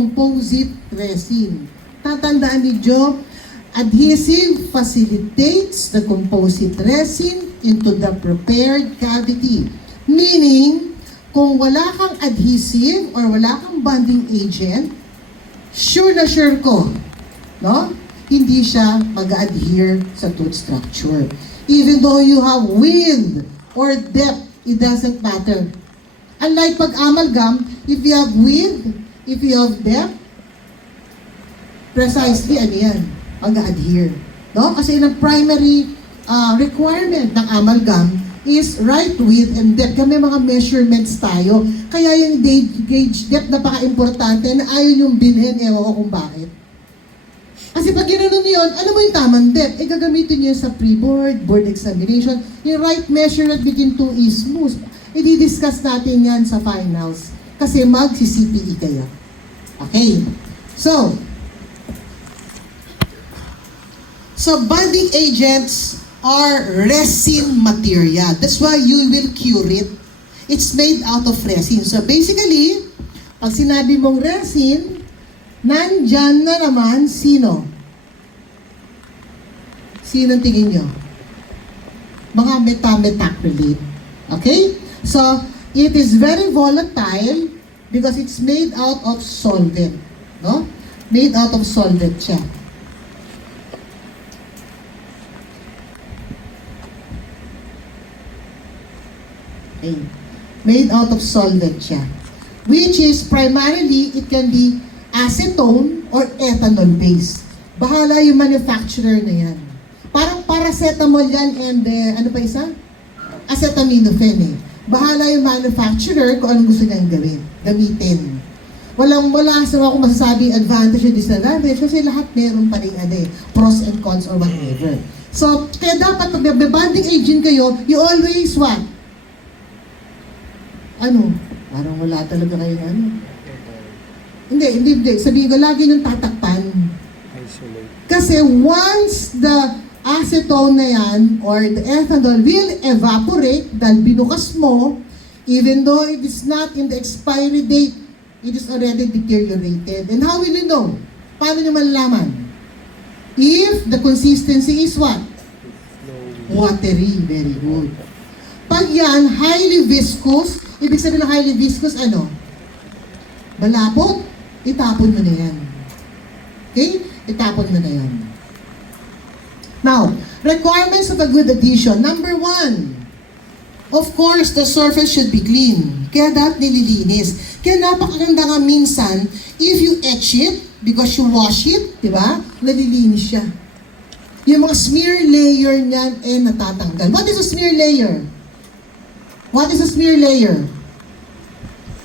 composite resin. Tatandaan niyo, adhesive facilitates the composite resin into the prepared cavity. Meaning, kung wala kang adhesive or wala kang bonding agent, sure na sure ko, no? Hindi siya mag-adhere sa tooth structure. Even though you have width or depth, it doesn't matter. Unlike pag-amalgam, if you have width, if you have depth, precisely ano yan, mag-adhere. No? Kasi yung primary requirement ng amalgam is right width and depth. Kami mga measurements tayo. Kaya yung gauge depth napaka-importante na ayaw yung bilhin, ewan ko kung bakit. Kasi pag ginanon yun, alam mo yung tamang depth, gagamitin niyo sa pre-board, board examination, yung right measurement between two is smooth. I-discuss natin yan sa finals. Kasi mag-CPE kayo. Okay. So bonding agents are resin material. That's why you will cure it. It's made out of resin. So basically, pag sinabi mong resin, nandyan na naman, sino? Sino tingin nyo? Mga metacrillate. Okay? So, it is very volatile because it's made out of solvent. No? Made out of solvent siya. Okay. Made out of solvent siya. Which is primarily, it can be acetone or ethanol based. Bahala yung manufacturer na yan. Parang paracetamol yan and ano pa isa? Acetaminophen eh. Bahala yung manufacturer kung anong gusto niyang gamitin. Wala sa ako masasabing advantage or disadvantage kasi lahat meron pa rin pros and cons or whatever. So, kaya dapat pag bonding agent kayo, you always what? Ano? Parang wala talaga kayo Hindi. Sabihin ko, lagi nyung tatakpan. Isolate. Kasi once the acetone na yan or the ethanol will evaporate dahil binukas mo, even though it is not in the expiry date, it is already deteriorated. And how will you know? Paano nyo malalaman? If the consistency is what? Watery. Very good. Pag yan, highly viscous, ibig sabihin ng highly viscous, ano? Malapot, itapon mo na yan. Okay? Itapon mo na yan. Now, requirements of a good adhesion. Number 1, of course, the surface should be clean. Kaya dapat nililinis. Kaya napakaganda nga minsan, if you etch it, because you wash it, di ba? Nalilinis siya. Yung mga smear layer niyan, natatanggal. What is a smear layer? What is a smear layer?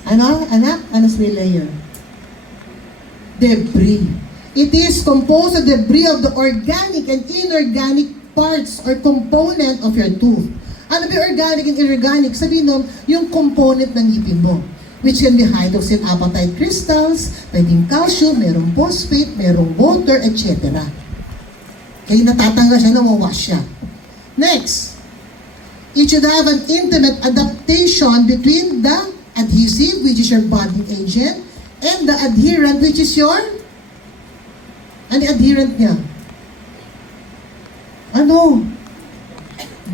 Ano, anak? Ano smear layer? Debris. It is composed of debris of the organic and inorganic parts or component of your tooth. Ano ba organic and inorganic? Sabihin nun, yung component ng ngipin mo. Which can be hydroxyl apatite crystals, pwedeng calcium, merong phosphate, merong water, etc. Kaya natatanggal siya, nawawash siya. Next, it should have an intimate adaptation between the adhesive, which is your bonding agent, and the adherent, which is your adherent niya. Ano?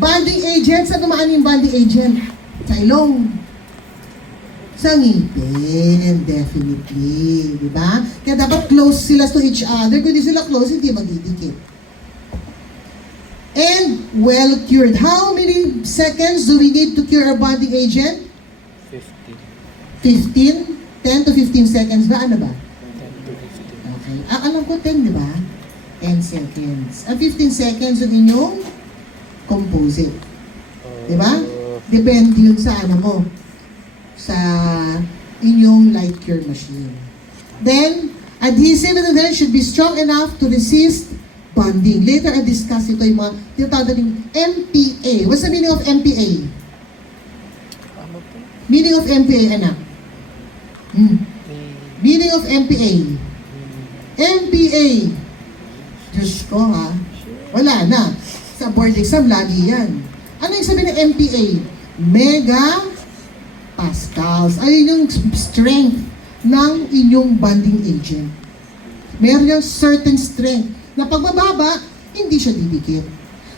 Bonding agent, saan naman yung bonding agent? Sa ilong. Sa ngipin, definitely. Diba? Kaya dapat close sila to each other. Kung hindi sila close, hindi magdidikit. And well cured. How many seconds do we need to cure a bonding agent? 15? 10 to 15 seconds ba? Ano ba? 10 to 15. Okay. Alam ko 10, di ba? 10 seconds. 15 seconds yung inyong composite. Di ba? Depende yun sa ano mo. Sa inyong light cure machine. Then, adhesive and adherent should be strong enough to resist bonding. Later, I'll discuss ito yung mga tinatawag natin MPA. What's the meaning of MPA? Ano po? Meaning of MPA, anak? Meaning of MPA. MPA. Diyos ko ha. Wala na. Sa board exam, lagi yan. Ano yung sabi ng MPA? Mega Pascals. Ayun yung strength ng inyong bonding agent. Meron yung certain strength na pagbababa, hindi siya didikit.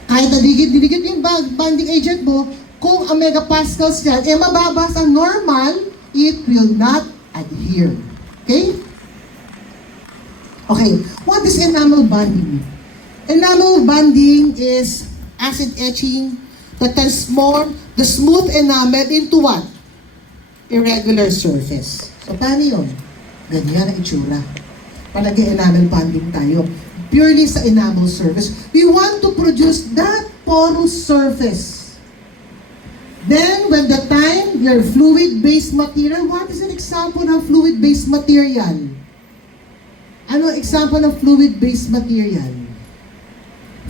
Kahit na dikit yung bonding agent mo, kung ang megapascals yan, mababa sa normal, it will not adhere. Okay? Okay, what is enamel bonding? Enamel bonding is acid etching that transform the smooth enamel into what? Irregular surface. So, paano yun? Ganyan ang itsura. Palagi enamel bonding tayo. Purely sa enamel surface. We want to produce that porous surface. Then, when the time your fluid-based material, what is an example of fluid-based material? Ano example of fluid-based material?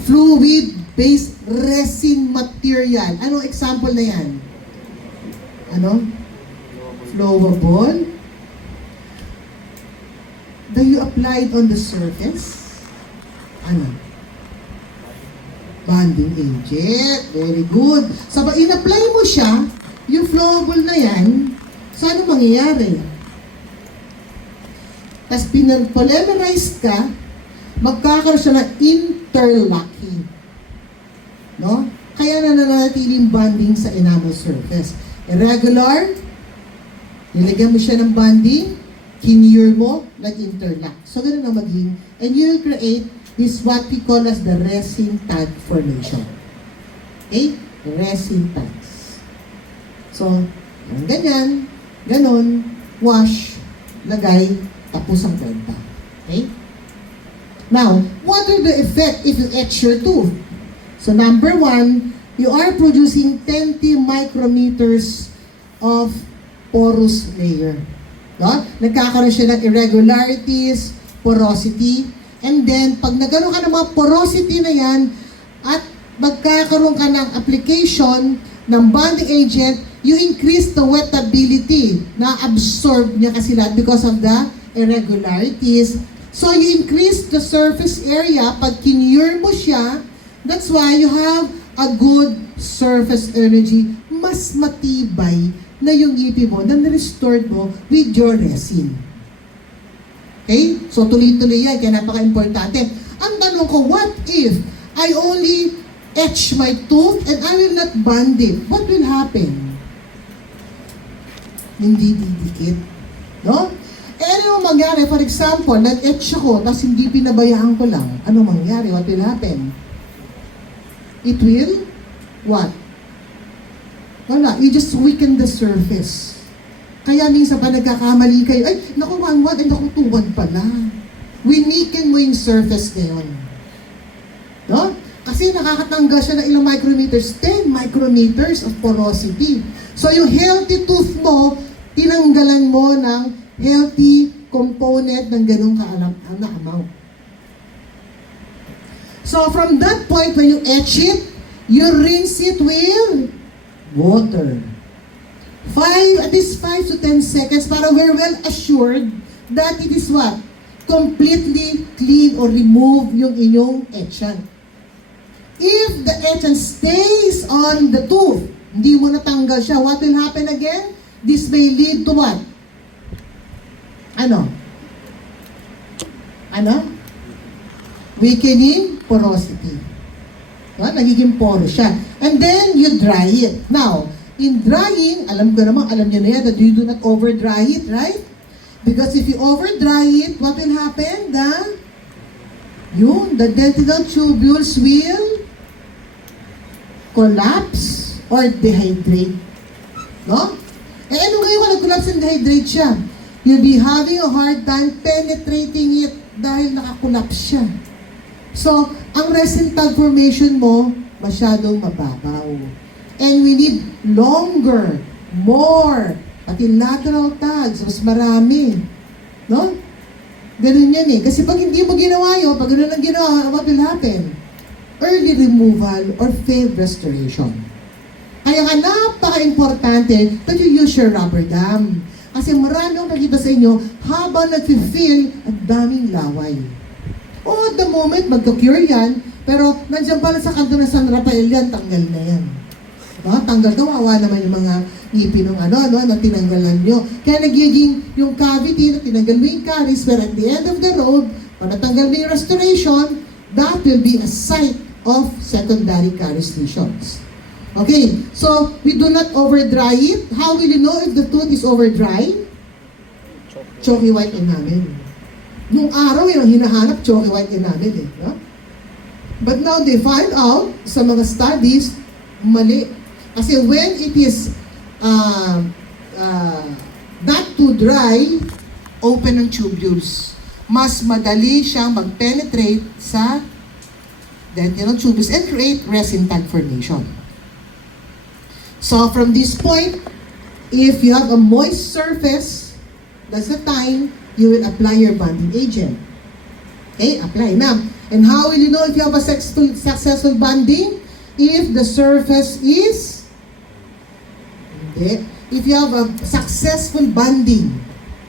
Fluid-based resin material. Ano example na yan? Ano? Flowable. That you applied on the surface. Ano? Bonding agent. Very good. So, pag in-apply mo siya, yung flowable na yan, so ano mangyayari? Tapos pinag-polymerize ka, magkakaroon siya ng interlocking. No? Kaya nananatiling bonding sa enamel surface. Irregular, nilagyan mo siya ng bonding, kinure mo, nag-interlock. So, ganun ang maging, and you will create this what we call as the resin tag formation. Okay? Resin tags. So, yung ganyan, ganon, wash, lagay, tapos ang kwenta. Okay? Now, what are the effect if you etch your tooth? So, number one, you are producing 20 micrometers of porous layer. No? Nagkakaroon siya ng irregularities, porosity, and then, pag nagkaroon ka ng mga porosity na yan, at magkakaroon ka ng application ng bonding agent, you increase the wettability na absorb niya kasi lahat because of the irregularities. So, you increase the surface area. Pag kinure mo siya, that's why you have a good surface energy. Mas matibay na yung ngipin mo na na-restored mo with your resin. Okay? So, tuloy-tuloy yan. Kaya napaka-importante. Ang tanong ko, what if I only etch my tooth and I will not bond it? What will happen? Hindi didikit. No? Eh, ano mangyari? For example, nag-etch ako, tapos hindi pinabayaan ko lang. Ano mangyari? What will happen? It will, what? Wala. You just weaken the surface. Kaya minsan pa nagkakamali kayo, ay, naku, 1-1, ay, naku, 2-1 pala. Winikin mo yung surface ngayon. No? Kasi nakakatanggal siya ng ilang micrometers, 10 micrometers of porosity. So, yung healthy tooth mo, tinanggalan mo ng healthy component ng ganung na amount. So, from that point, when you etch it, you rinse it with water. At least 5 to 10 seconds para we're well assured that it is what? Completely clean or remove yung inyong etchant. If the etchant stays on the tooth, hindi mo natanggal siya, what will happen again? This may lead to what? Ano? Weakening porosity. No? Nagiging porous siya. And then, you dry it. Now, in drying, alam nyo na yan that you do not over-dry it, right? Because if you over-dry it, what will happen? The dentinal tubules will collapse or dehydrate. No? Eh, ano ngayon kung nag-collapse and dehydrate siya? You'll be having a hard time penetrating it dahil nakakollapse siya. So, ang resin tag formation mo, masyadong mababaw. And we need longer, more, pati lateral tags, mas marami. No? Ganun yan eh. Kasi pag hindi mo ginawa yun, pag ganun ang ginawa, what will happen? Early removal or failed restoration. Kaya nga napaka-importante that you use your rubber dam. Kasi marami akong nakita sa inyo, habang nag-fill, ang daming laway. O at the moment, magka-cure yan, pero nandiyan pala sa kanto ng San Rafael yan, tanggal na yan. No? Tanggal, kawawa naman yung mga ngipin ng na tinanggalan nyo. Kaya nagiging yung cavity na tinanggal mo yung caries, where at the end of the road, pag natanggal mo yung restoration, that will be a site of secondary caries lesions. Okay, so we do not over-dry it. How will you know if the tooth is over-dry? Chalky white enamel. Nung araw yung hinahanap, chalky white enamel no? But now they find out sa mga studies, mali. Kasi when it is not too dry, open ang tubules. Mas madali siyang mag-penetrate sa dentinal tubules and create resin tag formation. So from this point, if you have a moist surface, that's the time you will apply your bonding agent. Okay, apply na. And how will you know if you have a successful bonding? If the surface is, if you have a successful bonding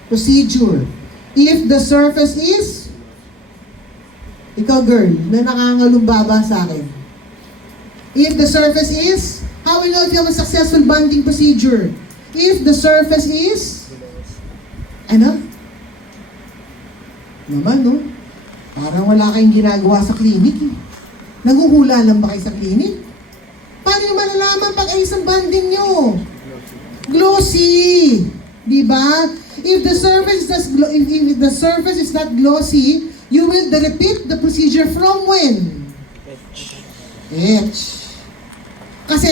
procedure, if the surface is, ikaw girl, na nakangalumbaba sa akin. If the surface is, how will you know if you have a successful bonding procedure? If the surface is, ano? Naman, no? Parang wala kayong ginagawa sa clinic eh. Nanguhula lang ba kayo sa clinic? Paano nyo malalaman pag ayos ang banding nyo? Glossy! Diba? If the surface if the surface is not glossy, you will repeat the procedure from when? Etch. Kasi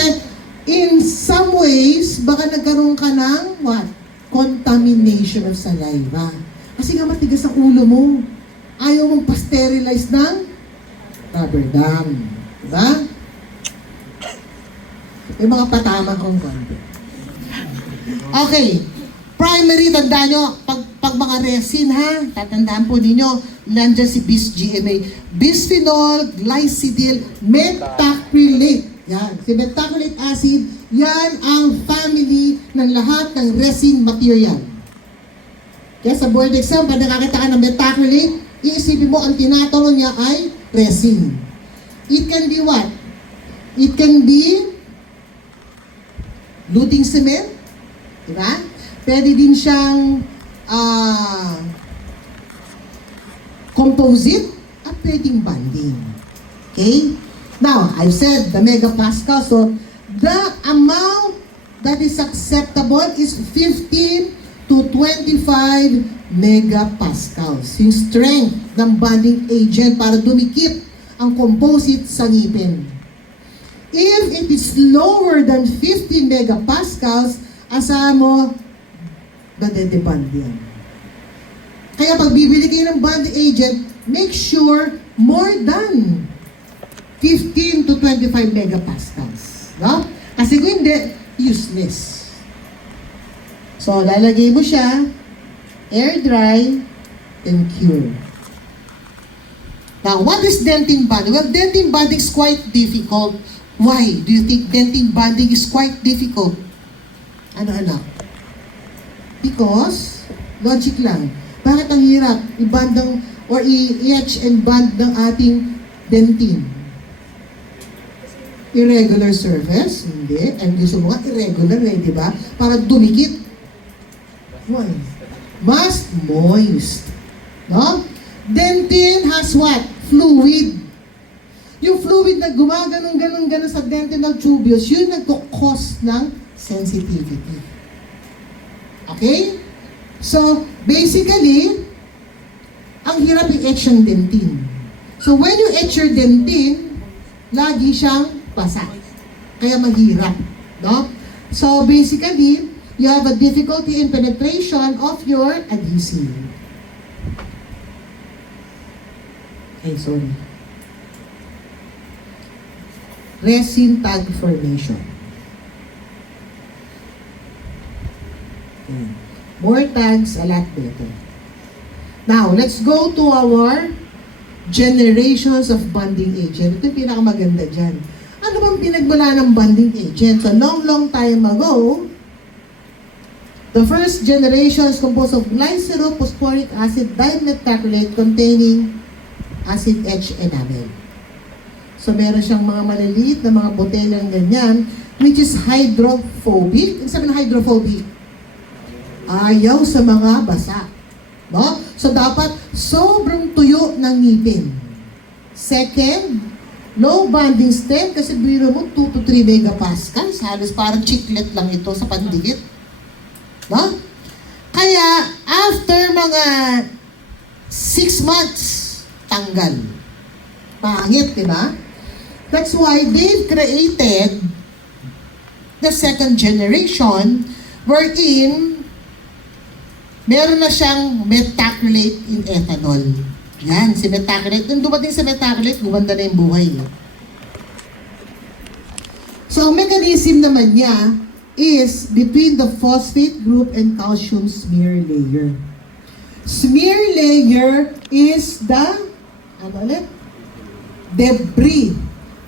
in some ways, baka nagkaroon ka ng what? Contamination of saliva. Kasi nga matigas ang ulo mo. Ayaw mong pasterilize ng rubber dam. Diba? May mga patama kong konti. Okay. Primary, tandaan nyo, pag mga resin ha, tatandaan po ninyo, nandiyan si bis-GMA. Bisphenol, glycidyl, methacrylate. Yan. Si methacrylate acid, yan ang family ng lahat ng resin material. Kaya sa board exam, pag nakakita ka ng methacrylate, iisipin mo, ang tinatanong niya ay resin. It can be what? It can be luting cement, diba? Pwede din siyang composite at pwedeng bonding. Okay? Now, I've said the megapascal, so the amount that is acceptable is 15 to 25 megapascals. Yung strength ng bonding agent para dumikit ang composite sa ngipin. If it is lower than 50 megapascals, asahan mo, nadedeband yan. Kaya pag bibili kayo ng bonding agent, make sure more than 15 to 25 megapascals. No? Kasi kung hindi, useless. So, lalagay mo siya, air dry, and cure. Now, what is dentin bonding? Well, dentin bonding is quite difficult. Why do you think dentin bonding is quite difficult? Ano anak? Because, logic lang. Bakit ang hirap i-band or i-etch and band ng ating dentin? Irregular surface? Hindi. And gusto mo nga irregular di ba? Para dumikit. Why? Mas moist. No? Dentin has what? Fluid. Yung fluid na gumaganon sa dentinal tubules, yun nagkukos ng sensitivity. Okay? So, basically, ang hirap i-etch ang dentin. So, when you etch your dentin, lagi siyang basa. Kaya mahirap. No? So, basically, you have a difficulty in penetration of your adhesive. Okay, sorry. Resin tag formation. Okay. More tags, a lot better. Now, let's go to our generations of bonding agent. Ito yung pinakamaganda dyan. Ano bang pinagmula ng bonding agent? So, long time ago, the first generation is composed of glycerol, phosphoric acid, dimethacrylate containing acid-etched enamel. So, meron siyang mga maliliit na mga botelyang ganyan. which is hydrophobic. Ang sabi ng hydrophobic? Ayaw sa mga basa. No? So, dapat sobrang tuyo ng ngipin. Second, low bonding stem, kasi biro mo 2 to 3 megapascals. Halos parang chiclet lang ito sa pandikit. No? Kaya, after mga 6 months, tanggal. Pangit, di ba? That's why they've created the second generation wherein meron na siyang methacrylate in ethanol. Yan, si methacrylate. Nung dumating sa methacrylate, gumanda na yung buhay. So, ang mechanism naman niya is between the phosphate group and calcium smear layer. Smear layer is the, ano ulit? Debris.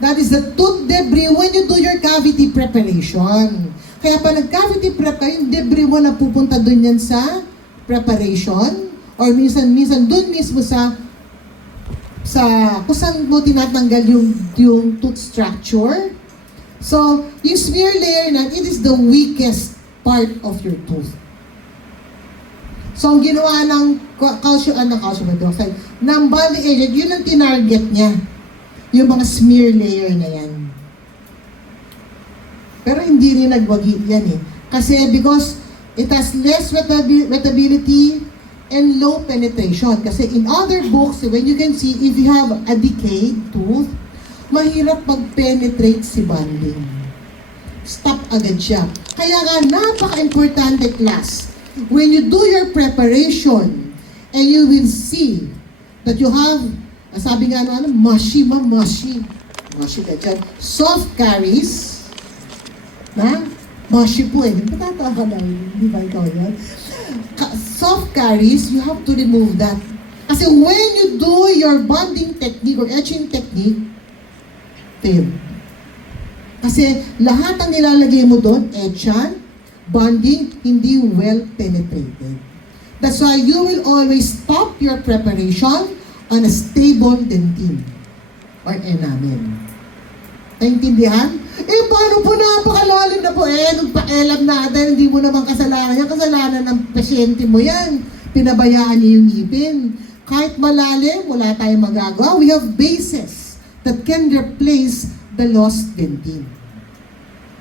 That is the tooth debris when you do your cavity preparation. Kaya pa nag-cavity prep kayo, yung debris mo na pupunta dun yan sa preparation or minsan dun mismo sa kung saan mo tinatanggal yung tooth structure. So, yung smear layer na, it is the weakest part of your tooth. So, ang ginawa ng calcium hydroxide, ng body agent, yun ang tinarget niya. Yung mga smear layer na yan. Pero hindi rin nagwagi yan eh. Kasi because it has less wettability and low penetration. Kasi in other books, when you can see, if you have a decayed tooth, mahirap mag-penetrate si bonding. Stop agad siya. Kaya nga, napaka-importante class. When you do your preparation, and you will see that you have, sabi nga mushy ka dyan. Soft caries, na? Mushy po eh. Patatawa ka lang. Hindi ba ikaw yan? Soft caries, you have to remove that. Kasi when you do your bonding technique or etching technique, fail. Kasi lahat ang nilalagay mo doon, etchan, bonding, hindi well penetrated. That's why you will always stop your preparation on a stable dentin or enamel. Naintindihan? Paano po napakalalim na po nung paelam natin, hindi mo naman kasalanan yan, kasalanan ng pasyente mo yan. Pinabayaan niya yung ngipin. Kahit malalim, wala tayong magagawa. We have bases that can replace the lost dentin.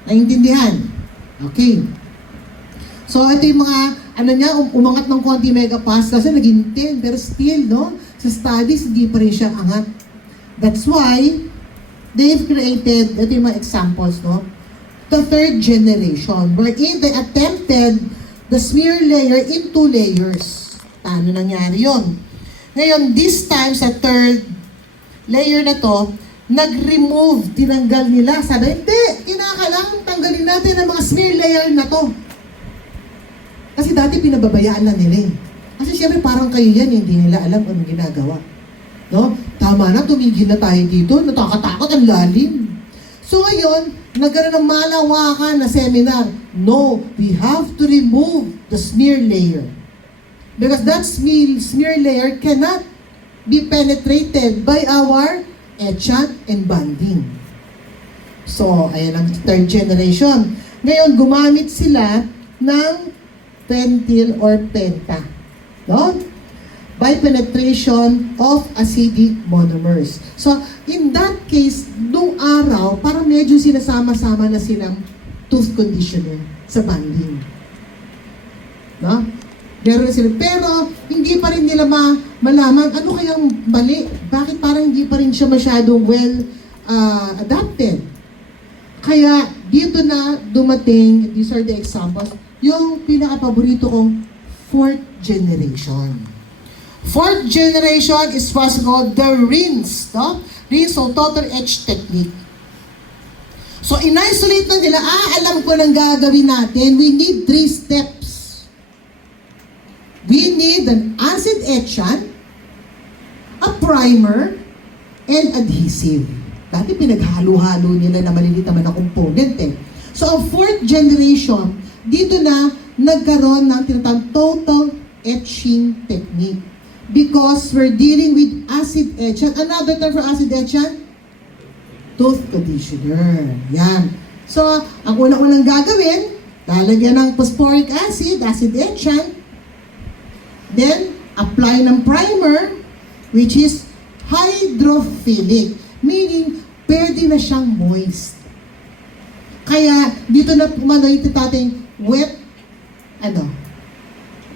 Naintindihan? Okay. So, ito yung mga, umangat ng konti megapascal kasi naging 10, pero still, no? Sa studies, hindi pa rin siya angat. That's why, they've created, ito yung mga examples, no? The third generation, wherein they attempted the smear layer in 2 layers. Paano nangyari yun? Ngayon, this time, sa third layer na to, nag-remove, tinanggal nila. Sabi, hindi, kinakailangan tanggalin natin ang mga smear layer na to. Kasi dati pinababayaan lang nila eh. Kasi siyempre parang kayo yan, hindi nila alam anong ginagawa. No? Tama na, tumigil na tayo dito, natakatakot ang lalim. So ngayon, nagkaroon ng malawakan na seminar. No, we have to remove the smear layer. Because that smear layer cannot be penetrated by our etchant and bonding. So, ayan ang third generation. Ngayon, gumamit sila ng pentyl or penta. No? By penetration of acidic monomers. So, in that case, nung araw, parang medyo sinasama-sama na silang tooth conditioner sa bonding. No? Meron na sila. Pero, hindi pa rin nila malaman ano kayang mali. Bakit parang hindi pa rin siya masyadong well adapted. Kaya, dito na dumating, these are the examples, yung pinaka-paborito kong fourth generation. Fourth generation is what's called the rinse, no? Rinse or total etch technique. So, in-isolate na nila, alam ko nang gagawin natin, we need 3 steps. We need an acid etchant, a primer, and adhesive. Dati pinaghalo-halo nila na maliliit naman na component eh. So, ang fourth generation, dito na nagkaroon ng tinatawag total etching technique. Because we're dealing with acid etchant. Another term for acid etchant? Tooth conditioner. Yan. So, ang unang-unang gagawin, lalagyan ng phosphoric acid, acid etchant. Then, apply ng primer, which is hydrophilic. Meaning, pwede na siyang moist. Kaya, dito na pumano yung ating wet,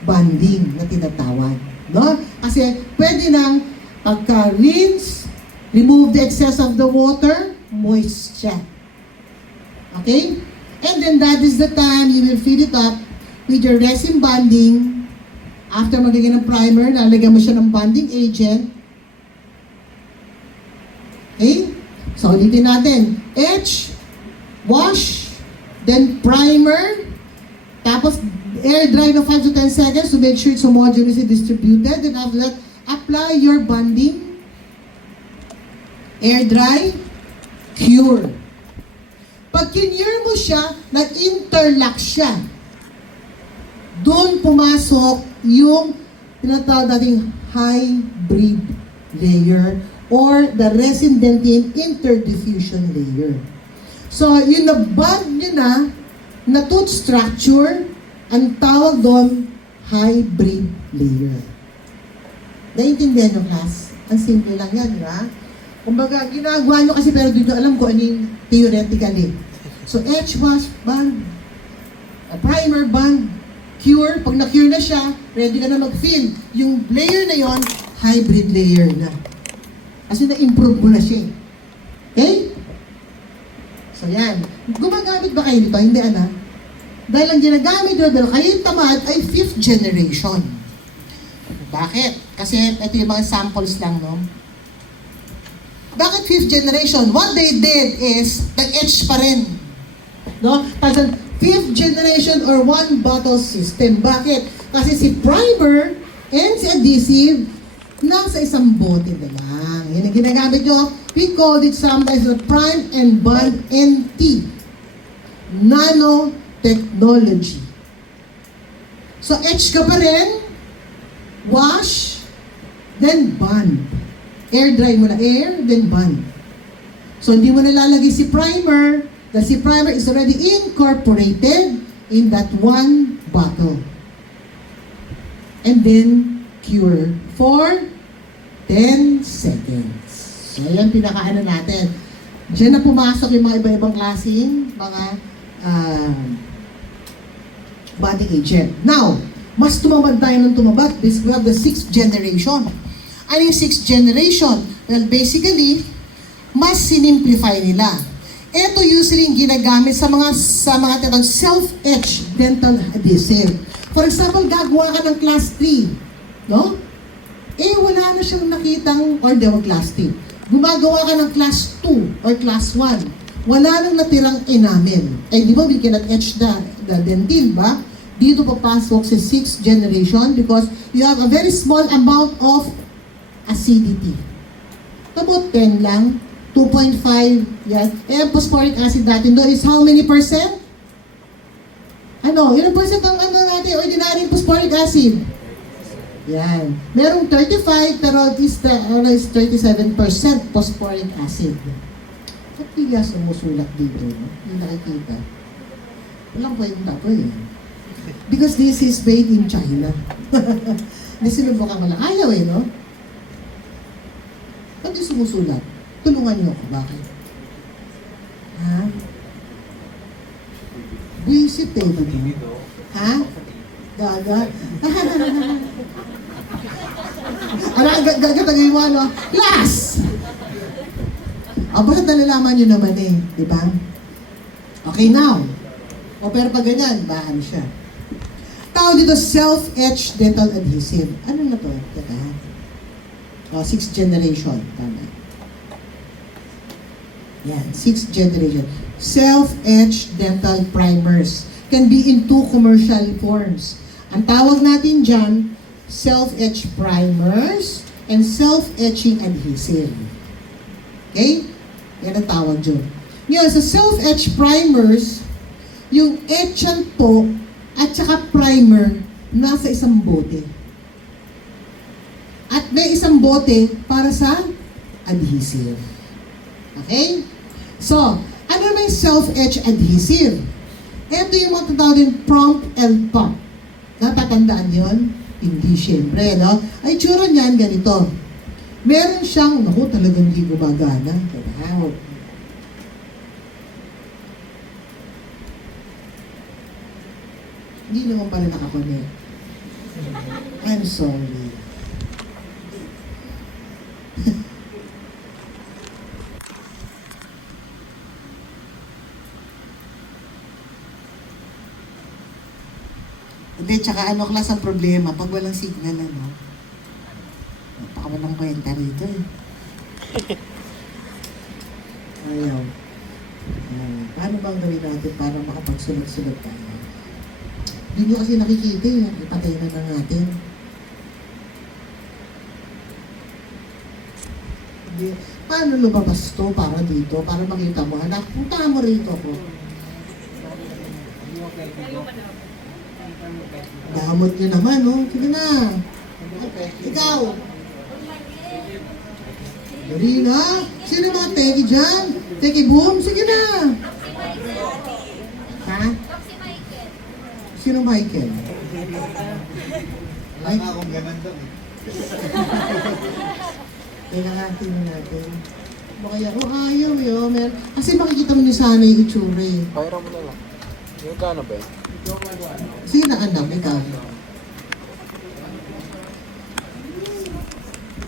bonding na tinatawag. No? Kasi, pwede nang pagka-rinse, remove the excess of the water, moist siya. Okay? And then that is the time you will fill it up with your resin bonding. After magiging ng primer, lalagyan mo siya ng bonding agent. Okay? So, ulitin natin. Etch, wash, then primer, tapos air dry ng 5 to 10 seconds to make sure it's homogeneously distributed. And after that, apply your bonding. Air dry, cure. Pag kinure mo siya, nag-interlock siya. Doon pumasok yung tinatawag nating hybrid layer or the resin dentin interdiffusion layer. So, yung na-bond nyo na tooth structure, ang tawag doon, hybrid layer. Naiintindihan nyo, class? Ang simple lang yan, di ba? Kumbaga, ginagawa nyo kasi pero dito alam ko ano yung theoretically. So, etch, wash, bond, primer, bond, cure. Pag na-cure na siya, ready ka na mag-fill. Yung layer na yon, hybrid layer na. Kasi na-improve mo na siya. Okay? So, yan. Gumagamit ba kayo dito? Hindi, Dahil ang ginagamit nyo, pero kayo yung tamad ay 5th generation. Bakit? Kasi ito yung mga samples lang, no? Bakit 5th generation? What they did is, nag-etch pa rin. No? Kasi 5th generation or one bottle system. Bakit? Kasi si primer and si adhesive, nasa isang bote na lang. Yan ang ginagamit nyo. We called it sometimes the prime and bond NT. Nanotechnology. So, etch ka pa rin, wash, then bond. Air dry mo na air, then bond. So, hindi mo nalalagay si primer, dahil si primer is already incorporated in that one bottle. And then, cure for 10 seconds. So, yan pinakaano natin. Diyan na pumasok yung mga iba-ibang klaseng mga body agent. Now, mas tumabad tayo ng tumabad. We have the 6th generation. Ano yung 6th generation? Well, basically, mas sinimplify nila. Ito usually yung ginagamit sa mga tinatawag self-etch dental adhesive. For example, gagawa ka ng class 3. No? Wala na siyang nakitang, or class 3. Gumagawa ka ng class 2 or class 1. Wala nang natirang enamel. Di ba, we cannot etch the dentin, ba? Dito papasok sa 6th generation because you have a very small amount of acidity. About 10 lang. 2.5, yan. Ang phosphoric acid natin doon is how many percent? Ilang percent ang natin, ordinary phosphoric acid? Yan. Merong 35, pero is 37% phosphoric acid. Ba't bigla sumusulat dito? No? Hindi nakikita. Walang pwedeng tapo eh. Because this is made in China. Hindi sinubukan mo lang. Ayaw no? Ba't di sumusulat? Tulungan niyo ako. Bakit? Ha? Buisit eh. Ha? Gaga? Gagatagay mo, Class! Bakit nalalaman nyo naman di ba? Okay, now. Pero pag ganyan, bahan siya. Tawag dito, self-etched dental adhesive. Ano na to? Teka. 6th generation. Tama. Yan, 6th generation. Self-etched dental primers. Can be in 2 commercial forms. Ang tawag natin dyan, self-etched primers and self-etching adhesive. Okay? Yan ang tawag dyan. Ngayon, sa self-etched primers, yung etchant po at saka primer nasa isang bote. At may isang bote para sa adhesive. Okay? So, ano naman may self-etch adhesive. Ito yung matatawag din prompt and pop. Natatandaan yun? Hindi, syempre, no? Ay, tsura niyan, ganito. Meron siyang, naku, talagang hindi gumagana. Wow. Hindi naman pala nakakonect. I'm sorry. Hindi, tsaka ano class ang problema pag walang signal, ano? Napakawalang kwenta rito eh. Ayaw. Paano bang gawin natin para makapagsunod-sunod tayo? Hindi nyo kasi nakikita eh. Ipatay na lang natin. Hindi. Paano lumabas to para dito? Para makita mo. Anak, punta mo rito ko. Damot nyo naman, oh. Sige na. Okay. Ikaw. Dali na. Sino mga teki dyan? Teki boom? Sige na. Ha? Sino Michael? Ay, akong ganun doon eh. kailangan tingnan natin. Kaya ko ayaw eh. Kasi makikita mo niyo sana yung itsura eh. Pahira mo na lang. Yung gano ba? Sige na anak, ikaw.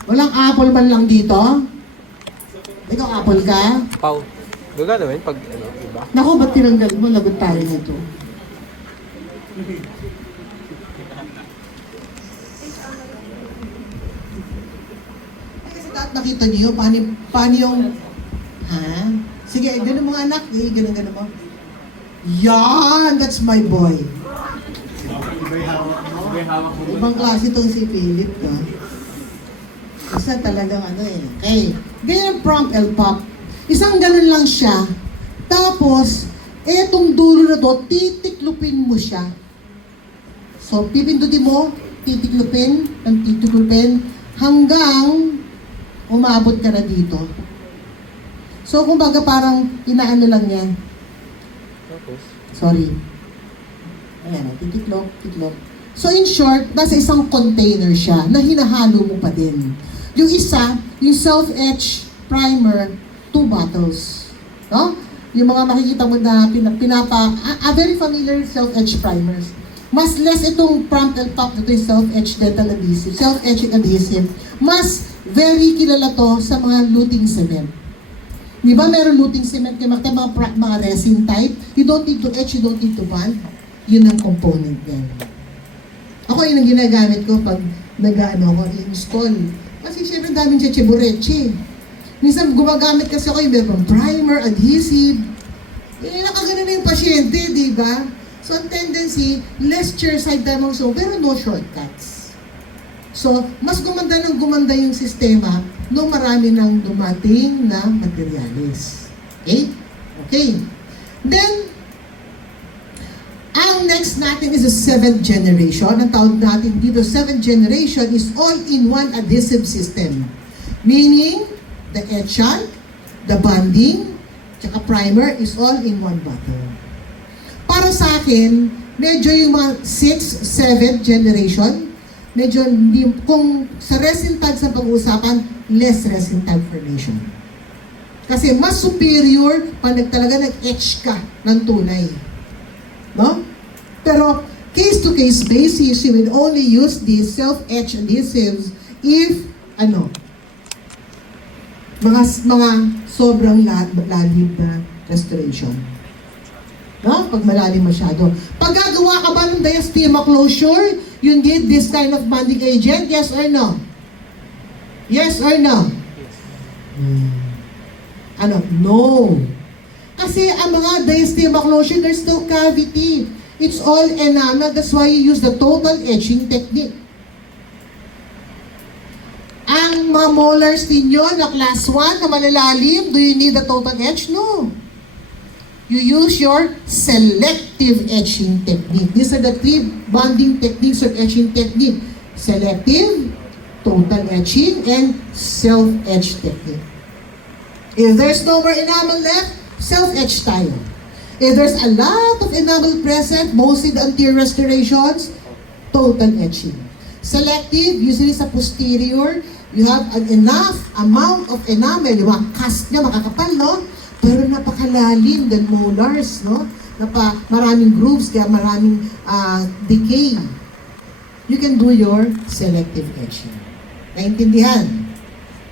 Walang apple man lang dito? Ikaw apple ka? Pau. Gagano ba yun pag ano, iba? Naku, ba't tinanggal mo? Lagot tayo nito. Kasi dapat nakita niyo, paano yung... Ha? Sige, ganun mo anak. Ganun mo. Yan! That's my boy. Iba'y hawak mo. Iba'y hawak mo. Ibang klase itong si Philip, ha? Isa talagang ano eh. Okay. Ganyan ang prompt LPOP. Isang ganun lang siya. Tapos, etong dulo na to, titiklupin mo siya. So, pipindutin mo, titiklupin, hanggang umabot ka na dito. So, kumbaga parang inaano lang yan. Tapos? Sorry. Ayan, titiklop. So in short, nasa isang container siya na hinahalo mo pa din. Yung isa, yung self-etch primer, 2 bottles. No? Yung mga makikita mo na very familiar self-etch primers. Mas less itong prompt and pop ito yung self-etch dental adhesive, self-etching adhesive. Mas very kilala to sa mga luting cement. Di ba meron luting cement kayo mga resin type? You don't need to etch, you don't need to bond. Yun ang component yan. Ako yun ang ginagamit ko pag i-install. Kasi syempre daming chechebureche. Minsan gumagamit kasi ako yung meron primer, adhesive. Nakagano na yung pasyente, di ba? So ang tendency, less chairside tayo pero no shortcuts. So, mas gumanda yung sistema nung marami nang dumating na materyales. Okay? Okay. Then, ang next natin is the 7th generation. Ang tawag natin dito, 7th generation is all-in-one adhesive system. Meaning, the etchant, the bonding, tsaka primer is all in one bottle. Para sa akin, medyo yung mga 6th, 7th generation, medyo hindi, kung sa resin tag sa pag-uusapan, less resin tag formation. Kasi mas superior pag talaga nag-etch ka ng tunay. No? Pero case-to-case basis, you will only use these self-etch adhesives if, mga sobrang lalim na restoration. No? Pag malalim masyado. Pag gagawa ka ba ng diastema closure, you need this kind of bonding agent? Yes or no? Yes or no? No. Kasi ang mga diastema closure, there's no cavity. It's all enamel. That's why you use the total etching technique. Ang mga molars ninyo na class 1 na malalalim, do you need the total etch? No. You use your selective etching technique. These are the 3 bonding techniques or etching technique. Selective, total etching, and self-etch technique. If there's no more enamel left, self-etch tayo. If there's a lot of enamel present, mostly the anterior restorations, total etching. Selective, usually sa posterior, you have an enough amount of enamel, yung mga cast niya makakapal, no? Pero napakalalim than molars, no? Maraming grooves, kaya maraming decay. You can do your selective etching. Naintindihan?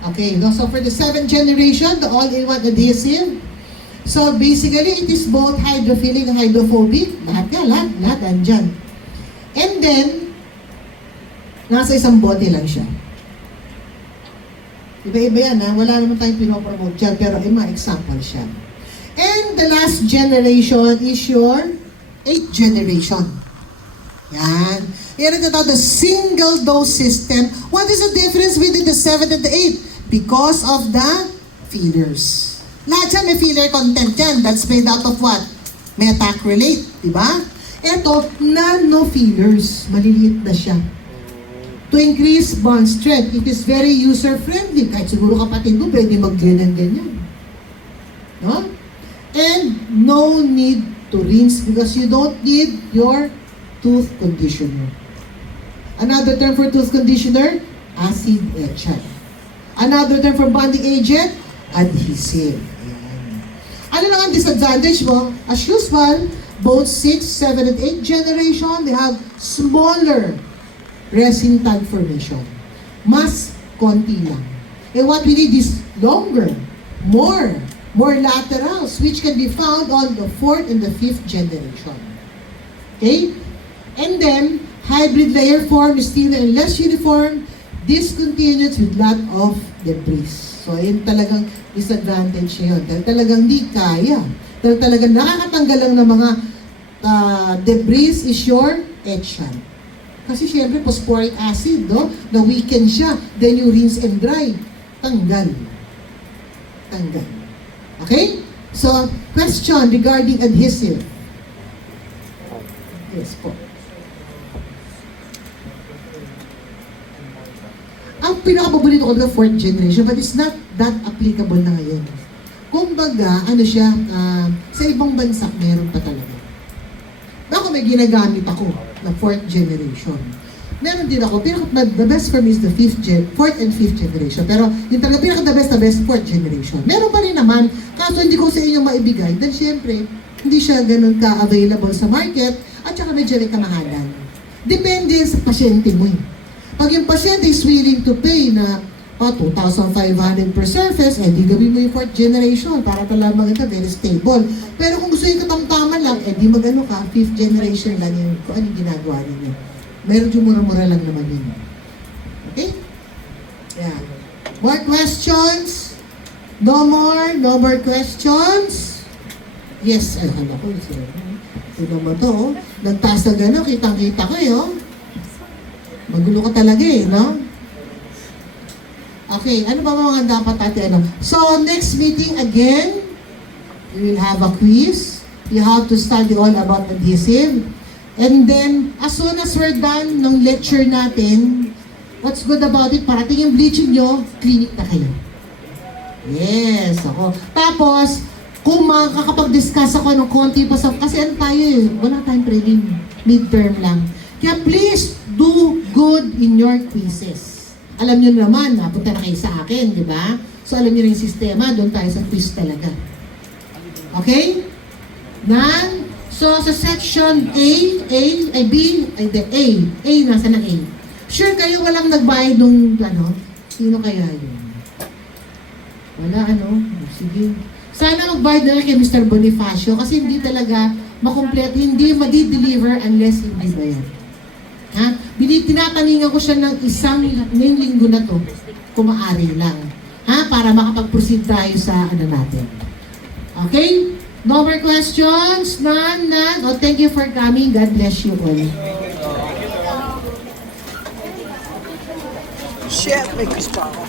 Okay, so for the 7th generation, the all-in-one adhesive, so basically, it is both hydrophilic and hydrophobic. Lahat andyan. And then, nasa isang bote lang siya. Iba-iba yan, ha? Wala naman tayong pinopromote dyan, pero ay mga example siya. And the last generation is your 8th generation. Yan. Yan ito the single dose system. What is the difference between the 7th and the 8th? Because of the fillers. Lahat yan may filler content yan. That's made out of what? Methacrylate, di ba? Ito, nano-fillers. Maliliit na siya. To increase bond strength, it is very user-friendly. Kahit siguro kapatid mo, pwede mag-ganyan-ganyan. No? And no need to rinse because you don't need your tooth conditioner. Another term for tooth conditioner, acid etchant. Another term for bonding agent, adhesive. Ayan. Ano lang ang disadvantage mo? As usual, both 6, 7, and 8 generation, they have smaller resin tag formation. Mas konti lang. And what we need is longer, more laterals, which can be found on the 4th and the 5th generation. Okay? And then, hybrid layer form is thinner and less uniform, discontinuous with lot of debris. So, yun talagang disadvantage niya yun. Dahil talagang di kaya. Dahil talagang nakakatanggal lang ng mga debris is your etchant. Kasi syempre, phosphoric acid, no? Na-weaken siya. Then you rinse and dry. Tanggal. Okay? So, question regarding adhesive. Yes po. Ang pinakapaborito ko ng 4th generation, but it's not that applicable na ngayon. Kumbaga, ano siya, sa ibang bansa, meron pa talaga. Ako may ginagamit ako na 4th generation. Meron din ako, the best for me is the 4th and 5th generation. Pero yung talaga the best 4th generation. Meron pa rin naman, kaso hindi ko sa inyo maibigay, dahil syempre, hindi siya ganun ka-available sa market, at saka medyo may kamahalan. Depende sa pasyente mo eh. Pag yung pasyente is willing to pay na 2,500 per surface, di gawin mo yung 4th generation para talagang ito very stable. Pero kung gusto yung katamtaman lang, di magano ka, 5th generation lang yung kung anong ginagawa ninyo. Meron yung mura-mura lang naman yun. Okay? Yeah. More questions? No more questions? Yes, ay, hala ko. Ito naman to, oh. Nagtaas na gano'n, kitang-kita ko eh, oh. Magulo ka talaga eh, no? Okay, ano ba mga dapat natin? So, next meeting again, we will have a quiz. You have to study all about adhesive. And then, as soon as we're done ng lecture natin, what's good about it, parating yung bleaching nyo, clinic na kayo. Yes, ako. Tapos, kung makakapag-discuss ako ng konti pa sa, kasi ano tayo eh, wala tayong training, midterm lang. Kaya please, do good in your quizzes. Alam nyo naman, napunta na kayo sa akin, di ba? So alam nyo na yung sistema, doon tayo sa quiz talaga. Okay? So sa section A, nasa na A. Sure kayo walang nagbayad nung, sino kaya yun? Wala, sige. Sana magbayad na lang kay Mr. Bonifacio kasi hindi talaga makompleto, hindi madi-deliver unless hindi bayad. Ha? Tinataningan ko siya ng ngayong linggo na to, kung maaari lang. Ha? Para makapag-proceed tayo sa natin. Okay? No more questions? None? Oh, thank you for coming. God bless you all. Shit, may gusto ako.